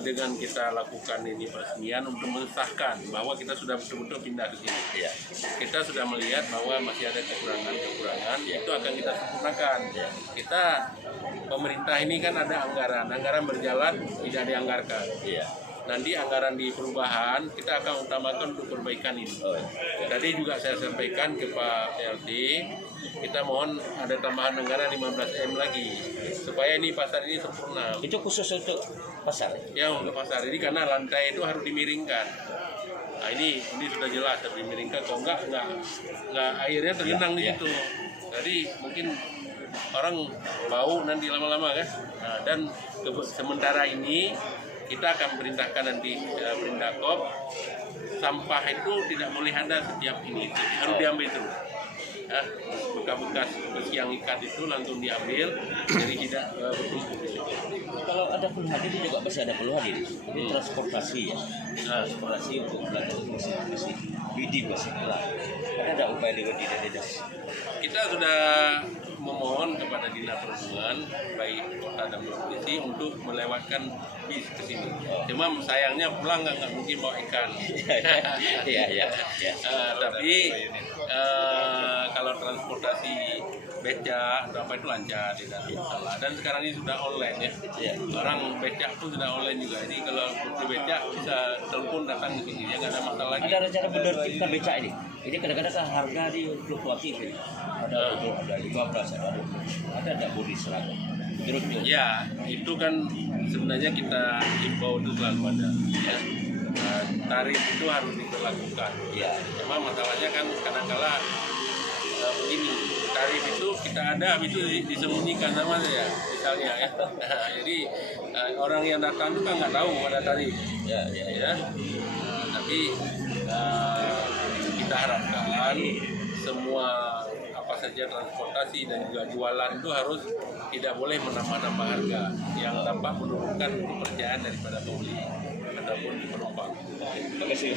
Dengan kita lakukan ini peresmian untuk mensahkan bahwa kita sudah betul-betul pindah ke sini. Ya. Kita sudah melihat bahwa masih ada kekurangan, itu akan kita sempurnakan. Kita pemerintah ini kan ada anggaran berjalan tidak dianggarkan. Iya. Nanti anggaran di perubahan kita akan utamakan untuk perbaikan ini. Tadi juga saya sampaikan ke Pak PLT, kita mohon ada tambahan anggaran 15 M lagi supaya ini pasar ini sempurna. Itu khusus untuk pasar? Ya, untuk pasar ini karena lantai itu harus dimiringkan. Nah, ini sudah jelas harus dimiringkan, kalau enggak airnya tergenang di situ. Jadi mungkin orang bau nanti lama-lama kan. Nah, dan sementara ini kita akan perintahkan nanti Perindakop, sampah itu tidak boleh ada setiap ini, harus diambil itu. Bekas-bekas besi yang ikat itu langsung diambil, jadi tidak bertumpuk. Kalau ada keluhan ini juga masih ada keluhan ini. Ini transportasi ya. Transportasi untuk belanja mesin bidik masih kurang. Ada upaya dengan dinas. Kita sudah memohon kepada Dinas Perhubungan baik kota dan provinsi untuk melewatkan bis ke sini. Cuma sayangnya pulang nggak mungkin bawa ikan. Iya. Tapi kalau transportasi becak atau apa itu lancar, tidak ada masalah. Dan sekarang ini sudah online ya. Orang becak pun sudah online juga. Jadi kalau butuh becak bisa telepon datang ke sini, ya nggak ada masalah lagi. Ada rencana menerbitkan becak ini? Ini kadang-kadang kan harga di fluktuatif ya. Ada 15, ada tidak bodi seragam. Ya, itu kan sebenarnya kita himbau itu selalu ada. Ya. Tarif itu harus diberlakukan. Ya. Cuma masalahnya kan kadang-kala begini, tarif itu kita ada, itu disembunyikan namanya ya, misalnya ya. Jadi orang yang datang itu kan nggak tahu ada tarif. Ya. Tapi kita harapkan semua apa saja transportasi dan juga jualan itu harus tidak boleh menambah-nambah harga yang dapat menurunkan kepercayaan daripada pembeli ataupun penumpang. Terima kasih.